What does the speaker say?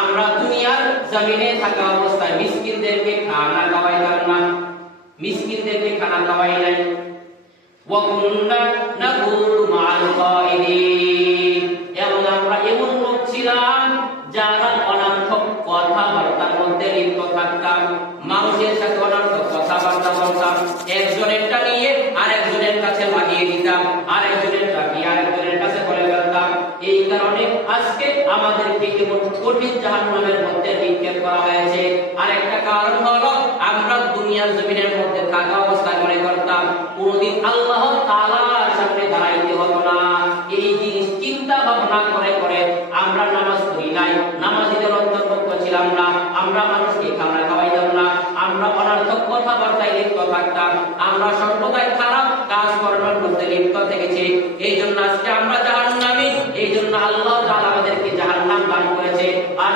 আমরা দুনিয়ার জমিনে থাকা অবস্থায় মিসকিনদেরকে খানা খাওয়াইতাম না, মিসকিনদেরকে খানা খাওয়াই নাই। ওয়া কুননা নাকুলু মা'আল কাইদিন, এবং আমরা এমন লোক ছিলাম যারা অনর্থক কথাবার্তার মধ্যে লিপ্ত থাকতাম, মানুষের সাথে অনর্থক কথাবার্তা বলতাম, একজনেরটা নিয়ে আরেকজনের কাছে লাগিয়ে দিতাম, আরেকজনেরটা নিয়ে আরেকজনের কাছে বলে ফেলতাম। এই কারণে আজকে আমাদেরকে এমন কঠিন জাহান্নামের মধ্যে নিক্ষেপ করা হয়েছে। আরেকটা কারণ হলো আমরা দুনিয়ার জমিনের মধ্যে থাকা অবস্থায় মনে করতাম কোনদিন আল্লাহ তাআলার সামনে দাঁড়াইতে হতো না। এই জিনিস চিন্তা ভাবনা করে করে আমরা নামাজ পড়ি নাই, নামাজীদের অন্তর্ভুক্ত ছিলাম না, আমরা মানুষকে খানা খাওয়াইতাম না, আমরা অনর্থক কথাবার্তায় লিপ্ত থাকতাম, আমরা সর্বদাই খারাপ কাজ করার মধ্যে লিপ্ত থেকেছি। এই জন্য আজকে আমরা জাহান্নামী, এই জন্য আল্লাহ তাআলা আমাদেরকে জাহান্নাম দান করেছে। আর